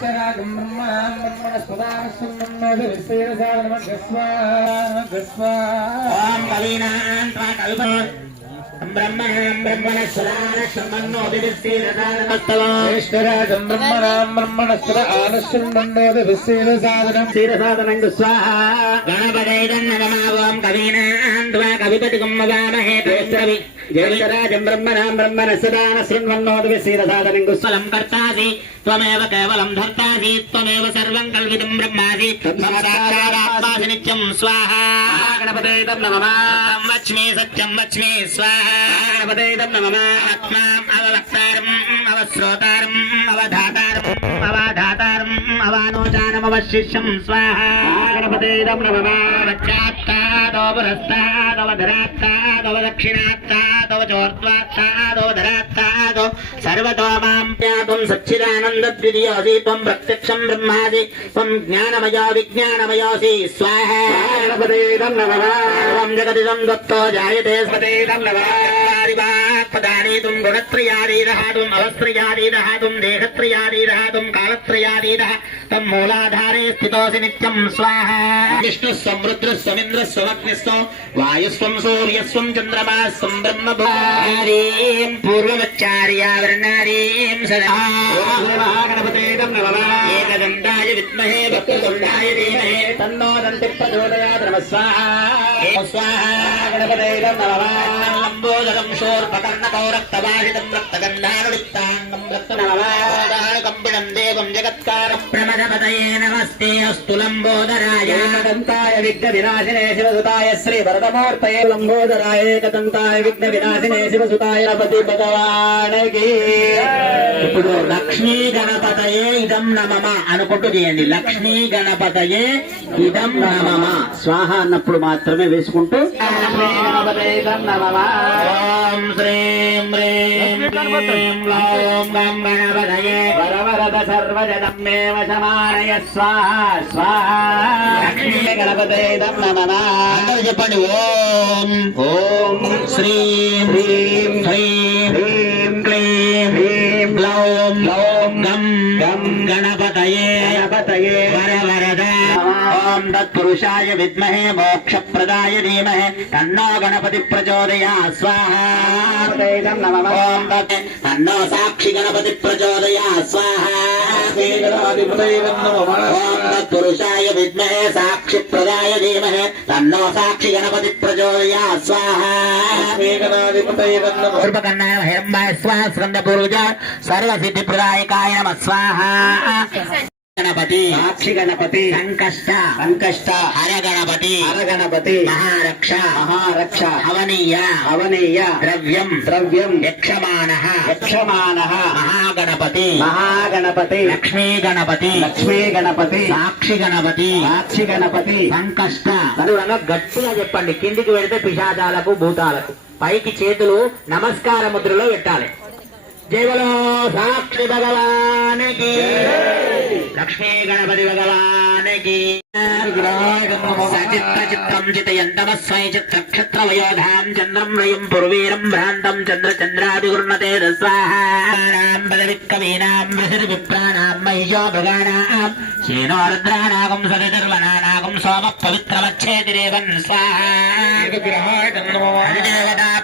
ब्रह्मणां ब्रह्मणस्वरानश्रमन्नोदिविश्रीरसादनस्तवश्वराजं ब्रह्मणां ब्रह्मणस्वर आनश्रमन्नोदिविश्रीरसादनं क्षीरसादनं गुस्वाहा गणपतये नमः कवीनां त्वा कविपतिगं वदामहे पवित्रवि ज्येष्ठराजं ब्रह्मणां ब्रह्मणस्वरानश्रमन्नोदिविश्रीरसादनं गुस्वलं कर्तासि त्वमेव केवलं धर्तासि त्वमेव सर्वं कल्पितं ब्रह्मासि साक्षादात्मासि नित्यं स्वाहा गणपतये नमः वच्मि सत्यं वच्मि स्वाहा गणपतये नमः आत्माम् अववक्तारम् अवश्रोतारम् अवधातारम् अवाधातारम् अवानोचानमवशिष्यं स्वाहा गणपतये नमः वच्चात्तादोपरस्तादवदक्षिणात्तादवचोर्त्वात्तादोधरात्तादो सर्वतो मां प्यातुं सच्चिदानन्दद्वितीयोऽसि त्वं प्रत्यक्षं ब्रह्मासि त्वं ज्ञानमयो विज्ञानमयोऽसि स्वाहा गणपतये नमः सर्वं जगदिदं दत्तो जायते स्वते नमः पदानीतुं गुणत्रयादीदहातुम् अवस्त्रयादीदहातुं देहत्रयादीदहातुं कालत्रयादीदः तं मूलाधारे स्थितोऽसि नित्यं स्वाहा विष्णुः समृद्धः समिन्द्रः स्वमग्निस्त्वं वायुस्त्वं सूर्यस्त्वं चन्द्रमास्त्वं ब्रह्मभूरीं पूर्वमच्चार्यावर्णारीं सदा महागणपतये नमः एकदन्ताय विद्महे वक्रतुण्डाय धीमहि तन्नो दन्तिः प्रचोदयात् नमः स्वाहा स्वाहा गणपतये नमः लम्बोदरं शोर्पकर्णकौरक्तवाहितं रक्तगन्धानुलिप्ताङ्गं रक्तनवकम्पिणं देवं जगत्कारं प्रमदपतये नमस्ते अस्तु लम्बोदराय एकदन्ताय विघ्नविनाशिने शिवसुताय श्रीवरदमूर्तये लम्बोदराय एकदन्ताय विघ्नविनाशिने शिवसुताय गणपति भगवान् की ఇప్పుడు లక్ష్మీ గణపతయే ఇదం నమః అనుకుంటూ చేయండి లక్ష్మీ గణపతయే ఇదం నమః స్వాహ అన్నప్పుడు మాత్రమే వేసుకుంటూ లక్ష్మీ గణపతయే ఇదం నమః ఓం శ్రీం హ్రీం క్లీం గ్లౌం గం గణపతయే వరవరద సర్వజనమేవ సమానయ స్వాహ స్వాహ లక్ష్మీ గణపతయే ఇదం నమః అందరూ చెప్పండి ఓం ఓం శ్రీం హ్రీం హ్రీం క్లీం గ్లౌం గ్లౌం గం గం గణపతయే గణపతయే వరవరద ఓం తత్పురుషాయ విద్మహే మోక్షప్రదాయ ధీమహి తన్నో గణపతి ప్రచోదయాత్ స్వాహా ఓం తన్నో సాక్షి గణపతి ప్రచోదయాత్ స్వాహా ఓం తత్పురుషాయ విద్మహే సాక్షిప్రదాయ ధీమహి తన్నో సాక్షి గణపతి ప్రచోదయాత్ స్వాహా పూర్వకర్ణాయ హిరంబాయ స్వాహ స్కందపూర్వజ సర్వసిద్ధిప్రదాయకాయ నమః స్వాహా గణపతి సాక్షి గణపతి సంకష్ట సంకష్ట హర గణపతి హర గణపతి మహారక్ష మహారక్ష హవనీయ హవనీయ ద్రవ్యం ద్రవ్యం యక్షమానః యక్షమానః మహాగణపతి మహాగణపతి లక్ష్మీ గణపతి లక్ష్మీ గణపతి సాక్షి గణపతి సాక్షి గణపతి సంకష్ట నలుగురంగా గట్టిగా చెప్పండి కిందికి వెళితే పిశాచాలకు భూతాలకు పైకి చేతులు నమస్కార ముద్రలో పెట్టాలి జై బలో సాక్షి భగవాన్ కి లక్ష్మీ గణపతి భగవాన్ కి సచిత్ర చిత్రం చితయంతమస్వై చిత్రక్షత్ర వయోధాం చంద్రం రయం పూర్వీరం భ్రాంతం చంద్ర చంద్రాదిగుర్ణతే స్వాహాం పదవిక్కవీనాం విప్రాణాం మహిషో మృగాణాం క్షీణో రుద్రానాగం సవిధర్వనానాగం సోమ పవిత్రమచ్చేతిరేవన్ స్వాహా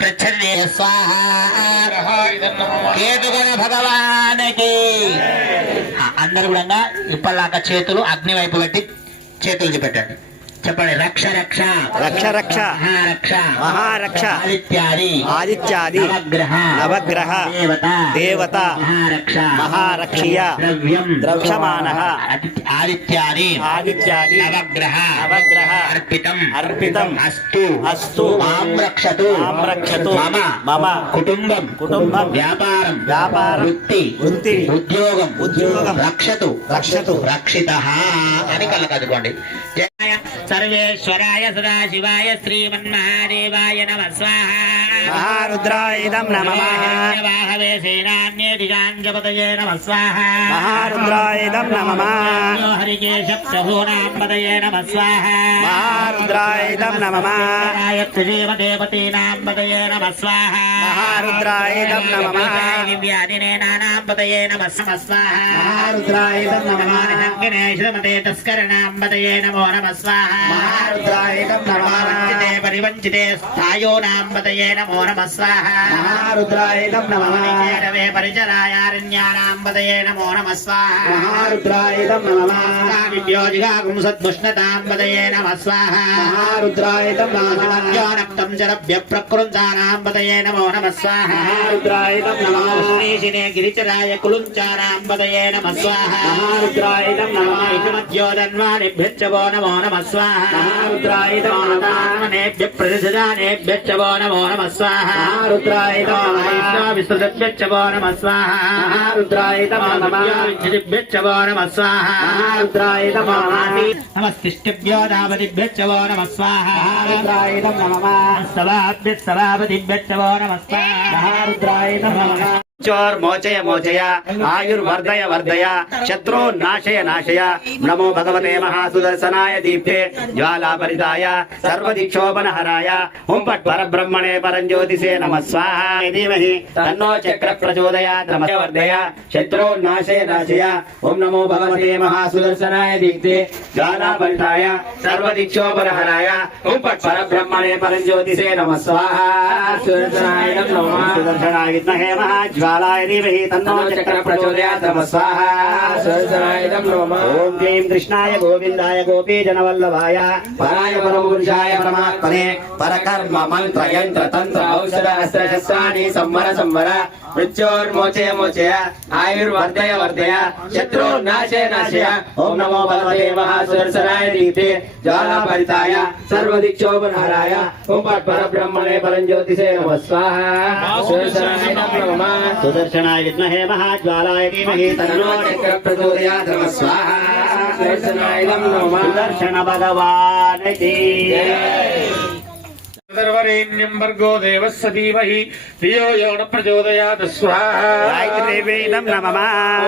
పృచ్చతే స్వాహా కేతుగణ భగవానికి అందరు కూడా ఇప్పటిలాగా చేతులు అగ్ని వైపు పెట్టి చేతులు చూపెట్టండి చెప్పండి రక్ష రక్ష రక్ష రక్ష మహారక్ష మహారక్ష ఆదిత్యాది ఆదిత్యాది నవగ్రహ నవగ్రహ దేవత దేవత మహారక్ష మహారక్షియ ద్రవ్యం ద్రవ్యమానః ఆదిత్యాది ఆదిత్యాది నవగ్రహ నవగ్రహ అర్పితం అర్పితం అస్తు అస్తు మాం రక్షతు మమ మమ కుటుంబం కుటుంబం వ్యాపారం వ్యాపారం వృత్తి వృత్తి ఉద్యోగం ఉద్యోగం రక్షతు రక్షతు రక్షితః అని కళ్ళకద్దుకోండి सर्वेश्वराय सदाशिवाय श्रीमन्महादेवाय नमः स्वाहा महारुद्रायदं नमः वाहवे सेनान्येदिगाञ्जपतये नमः स्वाहा महारुद्रायदं नमः हरिकेशप्रभूनाम्पतये नमः स्वाहा महारुद्रायदं नमः गायत्रीदेवतीनाम्पतये नमः स्वाहा महारुद्रायदं नमः दिव्यादिनेनाम्पतये नमः स्वाहा महारुद्रायदं नमः श्रीमते तस्करणाम्पतये नमो नमः स्वाहा महारुद्रायदं नमः वञ्चिते परिवञ्चिते स्थायोनाम्पतये नमो नमः स्वाहा महारुद्रायदं नमः रवे परिचरायारण्यानाम्पतये नमो नमः स्वाहा महारुद्रायदं नमः विद्योजिगागुंसद्मुष्णताम्पतये नमः स्वाहा महारुद्रायदं नमः नक्तं जलभ्यप्रकृन्तानाम्पतये नमो नमः स्वाहा महारुद्रायदं नमः उष्णीशिने गिरिचराय कुलुञ्चानाम्पतये नमः स्वाहा महारुद्रायदं नमः विषमद्योदन्वानिभ्यश्च वो नमो नमः स्वाहा महारुद्रायदं नमः नेभ्यः प्रतिशदानेभ्यश्च वो नमो नमः स्वाहा महारुद्रायदं नमः विस्तृभ्यश्च वो नमः स्वाहा महारुद्रायदं नमः विद्युभ्यश्च वो नमः स्वाहा महारुद्रायदं नमः नमस्तिष्ठिभ्यो दावदिभ्यश्च वो नमः स्वाहा महारुद्रायदं नमः सभाभ्यः सभापतिभ्यश्च वो नमः स्वाहा महारुद्रायदं नमः मोचय मोचय आयुर्वर्धय वर्धय शत्रु नाशय नाशय नमो भगवते महासुदर्शनाय दीप्ते ज्वालापरिताय सर्वदिक्षोपनहराय हुं फट् परब्रह्मणे परञ्ज्योतिषे नमः स्वाहा धीमहि तन्नो चक्र प्रचोदयात् नमः वर्धय शत्रु नाशय नाशय ओं नमो भगवते महासुदर्शनाय दीप्ते ज्वालापरिताय सर्वदिक्षोपनहराय हुं फट् परब्रह्मणे परञ्ज्योतिषे नमः स्वाहा सुदर्शनाय नमः सुदर्शनाय विद्महे ज्वालाय धीमहि तन्नो चक्र प्रचोदयात् नमः स्वाहा सुदर्शनाय नमः ओम क्लीं कृष्णाय गोविन्दाय गोपी जनवल्लभाय पराय परमपुरुषाय परमात्मने परकर्म मंत्र यंत्र तंत्र औषध अस्त्र शस्त्राणि संवर संवर मृत्योर्मोचय मोचय आयुर्वर्धय वर्धय शत्रु नाशय नाशय ओम नमो भगवते महासुदर्शनाय दीप्ते ज्वालापरिताय सर्वदिक्षोपनहराय ओम फट् परब्रह्मणे परञ्ज्योतिषे नमः स्वाहा सुदर्शनाय नमः सुदर्शनाय विद्महे महाज्वालाय धीमहि तन्नो चक्र प्रचोदयात् नमः स्वाहा सुदर्शनाय नमः सुदर्शन भगवान की सर्वरेण्यं भर्गो देवस्य धीमहि धियो यो न प्रचोदयात् स्वाहा गायत्रीदेवीं नमः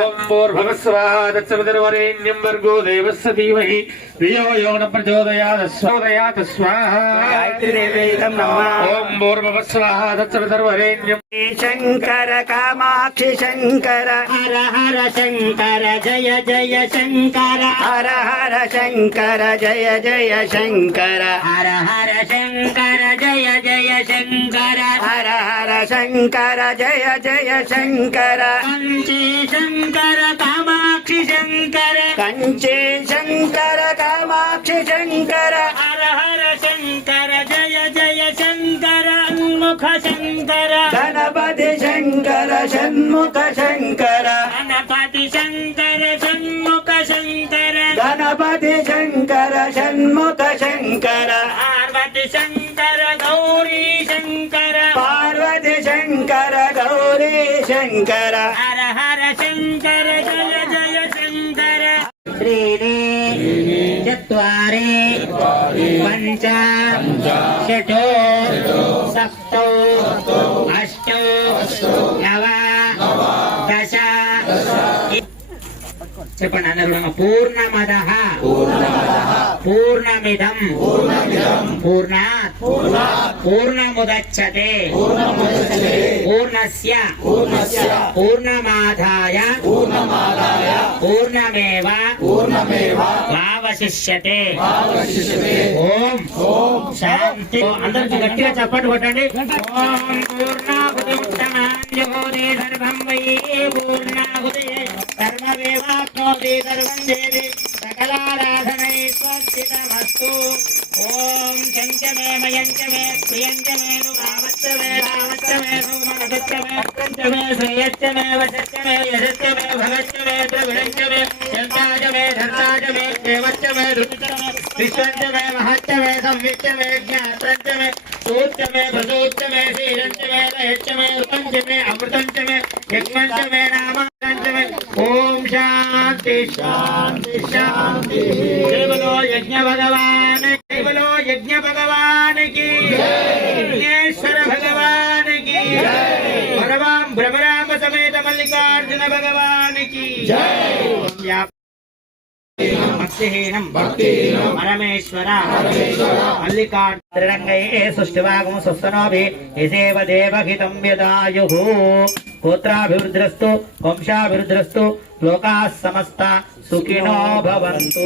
ॐ भूर्भुवः स्वाहा तत्सवितुर्वरेण्यं भर्गो देवस्य धीमहि धियो यो न प्रचोदयात् स्वाहा गायत्रीदेवीं नमः ॐ भूर्भुवः स्वाहा तत्सवितुर्वरेण्यं शंकर कामाक्षि शंकर हर हर शंकर जय जय शंकर हर हर शंकर जय जय शंकर हर हर शंकर जय जय शंकर हर हर शंकर जय जय शंकर कंची शंकर कामाक्षि शंकर कंचे शंकर कामाक्षि शंकर हर हर शंकर जय जय शंकर उन्मुख शंकर गणपति शंकर षण्मुख शंकर गणपति शंकर षण्मुख शंकर गणपति शंकर षण्मुख शंकर पार्वती शंकर गौरी शंकर पार्वती शंकर गौरी शंकर हर हर शंकर जय जय शंकर त्रीणि चत्वारि पञ्च षट् सप्त अष्ट नव दश చెప్పండి అందరూ పూర్ణమదః పూర్ణమిదం పూర్ణాత్ పూర్ణముదచ్యతే పూర్ణస్య పూర్ణమాదాయ పూర్ణమేవ వావశిష్యతే ఓం శాంతి అందరూ గట్టిగా చప్పట్లు కొట్టండి ఓం పూర్ణాహుతిముత్తమాంజోతి సర్వం వై పూర్ణాహుతి సర్వమేవాప్నోతి సర్వం దేవి సకలారాధనై స్వస్తితమస్తు ఓం శంచమే మయంచమే ప్రియంచమే కామచ్చమే రామచ్చమే సుమనసచ్చమే పంచమే శ్రేయచ్చమే వశచ్చమే యశచ్చమే భగచ్చమే ద్రవిడంచమే యల్తాజమే ధర్తాజమే దేవచ్చమే ధృతచమే విశ్వంచమే మహచ్చమే సంవిచ్చమే జ్ఞాత్రంచమే సూచ్చమే ప్రసూచ్చమే శ్రీరంచమే లయచ్చమే రూపంచమే అమృతంచమే యజ్ఞంచమే నామాంచమే ఓం శాంతి శాంతి శాంతి కేవలో యజ్ఞ భగవాన్ భగవాన్ కి విఘ్నేశ్వర భగవాన్ కి భ్రమరాంబ సమేత మల్లికార్జున భగవాన్ కి భక్తిహీనం పరమేశ్వర మల్లికార్జునంగై సృష్టివాగం స్వస్తనోభి యసేవ దేవహితం యదాయుః గోత్రాభివృద్ధిరస్తు వంశాభివృద్ధిరస్తు లోకాః సమస్తా సుఖినో భవంతు.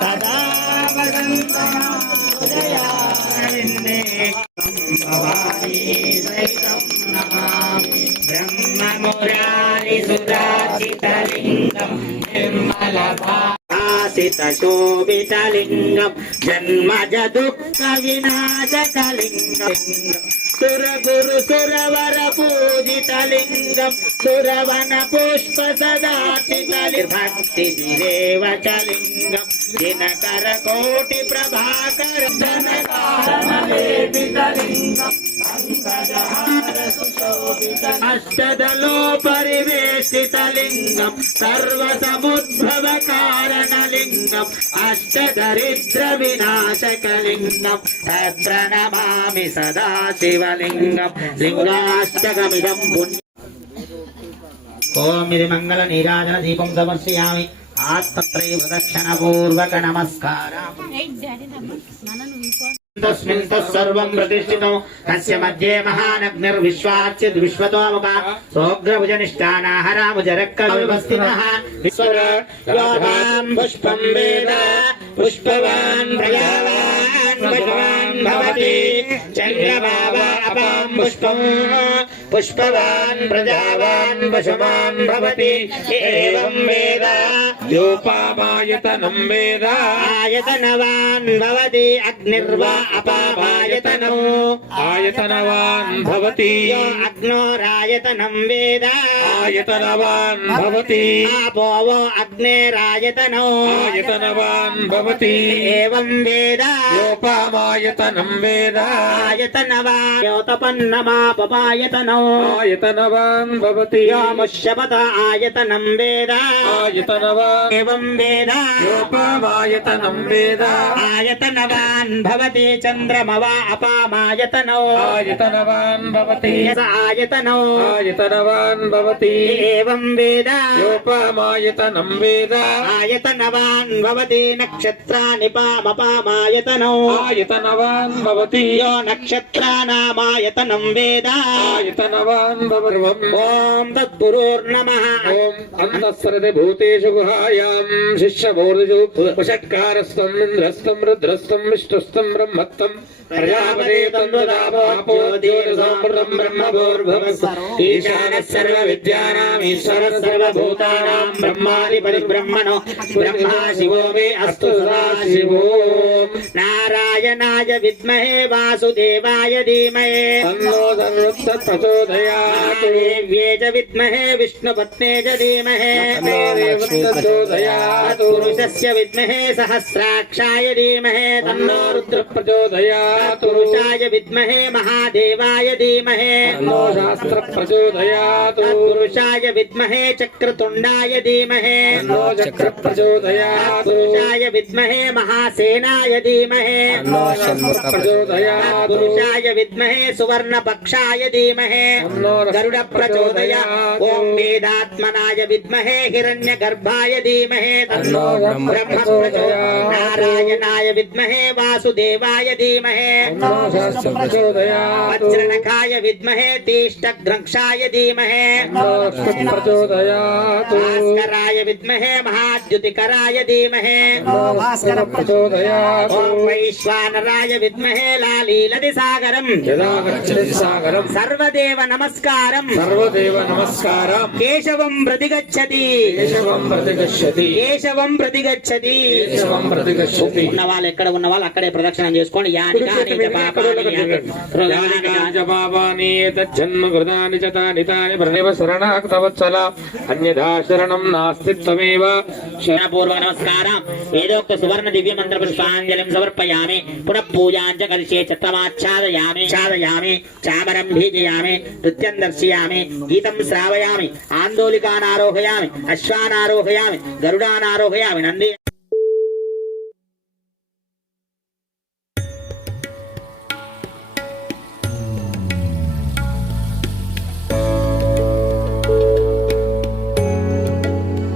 సదా బ్రహ్మమురారి సురాచితలింగం నిర్మలభాసితశోభితలింగం జన్మజ దుఃఖ వినాశకలింగం సురగురు సురవర పూజితలింగం సురవన పుష్ప సదాచితలిభక్తి దేవచలింగం దినకర కోటి ప్రభాకర జనకారమలేపితలింగం అష్టదలో పరివేష్టితలింగం సర్వసముద్భవ కారణలింగం అష్టదరిద్ర వినాశకలింగం ప్రణమామి సదా శివలింగం లింగాష్టకమిదం పుణ్యం. ఓం ఇది మంగళ నీరాజన దీపం సమర్పయామి. ఆత్మత్రయ ప్రదక్షిణ పూర్వక నమస్కారం. తస్మిన్ తస్సర్వం ప్రతిష్ఠితం తస్య మధ్యే మహానగ్నిర్విశ్వాచ్య విశ్వతోముఖ సోగ్రభుజనిష్టానాహరాముజరక్క వివస్థితః విశ్వర యోధాం పుష్పం వేద పుష్పవాన్ ప్రజావాన్ పుష్పవాన్ భవతి చంద్రమావ అపాం పుష్పం పుష్పవాన్ ప్రజావాన్ పశుమాన్ భవతి ఏవం వేద యోపామాయతనం వేద ఆయతనవాన్ భవతి అగ్నిర్వా అపామాయతనో ఆయతనవాన్ భవతి అగ్నోరాయతనం వేద ఆయతనవాన్ భవతి ఆపోవో అగ్నేరాయతనో ఆయతనవాన్ భవతి ఏవం వేద యోపామాయతనం వేద ఆయతనవాన్ యోతపన్నమాపపాయతనో ఆయతనవాన్ భవతి యోముష్యపత ఆయతనం వేద ఆయతనవాన్ ఏవం వేద యోపామాయతనం వేద ఆయతనవాన్ భవతి చంద్రమవా అపామాయతనో ఆయతనవాన్ భవతి యస ఆయతనో ఆయతనవాన్ భవతి ఏవం వేద యోపామాయతనం వేద ఆయతనవాన్ భవతి నక్షత్రాని పామపామాయతనో ఆయతనవాన్ భవతి యో నక్షత్రానామాయతనం వేద ఆయతనవాన్ భవతి ఓం తద్గురుర్నమః. ఓం అంతఃసరతి భూతేషు గుహాయాం శిష్యమూర్తిషు వశత్కారస్థం ఇంద్రస్థం రుద్రస్థం విష్ణుస్థం బ్రహ్మస్థం ప్రజాపతితం దదాపాపో జ్యోతిసమృతం బ్రహ్మభూర్భువః ఈశానः సర్వవిద్యానాం ఈశ్వరः సర్వభూతానాం బ్రహ్మాధిపతి బ్రహ్మణో బ్రహ్మా శివో మే అస్తు సదా శివో. నారాయణాయ విద్మహే వాసుదేవాయ ధీమహి తన్నో ధనుర్ధర్ ప్రచోదయాత్ దేవ్యే చ విద్మహే విష్ణుపత్నే చ ధీమహి ప్రచోదయాత్ పురుషస్య విద్మహే సహస్రాక్షాయ ధీమహి తన్నో రుద్ర ప్రచోదయాత్ పురుషాయ విద్మహే మహాదేవాయ ధీమహి తన్నో శాస్త్ర ప్రచోదయాత్ పురుషాయ విద్మహే చక్రతుండాయ ధీమహి తన్నో చక్ర ప్రచోదయాత్ పురుషాయ విద్మహే మహాసేనాయ ధీమహి తన్నో షణ్ముఖ ప్రచోదయాత్ పురుషాయ విద్మహే సువర్ణపక్షాయ ధీమహి తన్నో గరుడ ప్రచోదయాత్ ఓం వేదాత్మనాయ విద్మహే హిరణ్యగర్భాయ ధీమహి తన్నో బ్రహ్మ ప్రచోదయాత్ నారాయణాయ విద్మహే వాసుదేవాయ ధీమహి తన్నో శాస్త్ర ప్రచోదయాత్ వజ్రనఖాయ విద్మహే తీష్టగ్రంక్షాయ ధీమహి తన్నో లక్ష్మి ప్రచోదయాత్ భాస్కరాయ విద్మహే మహాద్యుతికరాయ ధీమహి తన్నో భాస్కర ప్రచోదయాత్ ఓం వైశ్వానరాయ విద్మహే లాలీలతి సాగరం యదా గచ్చతి సాగరం సర్వదేవ నమస్కారం సర్వదేవ నమస్కారం కేశవం ప్రతిగచ్చతి కేశవం ప్రతిగచ్చతి కేశవం ప్రతిగచ్చతి కేశవం ప్రతిగచ్చతి ఉన్న వాళ్ళు ఎక్కడ ఉన్న వాళ్ళు అక్కడే ప్రదక్షిణం చేసుకోండి. యాని కాని చ పాపాని యాని యాని చ పాపాని తజ్జన్మ కృతాని చ తాని తాని ప్రణవ శరణాగతవత్సల అన్యథా శరణం నాస్తి త్వమేవ. పూర్వక నమస్కారం వేదోక్త సువర్ణ దివ్య మంత్ర పుష్పాంజలిం సమర్పయామి. పునః పూజాంచ కలిశే చత్రమాచ్ఛాదయామి చామరం భీజయామి నృత్యం దర్శయామి గీతం శ్రావయామి ఆందోళికానారోహయామి అశ్వానారోహయామి గరుడానారోహయామి నంది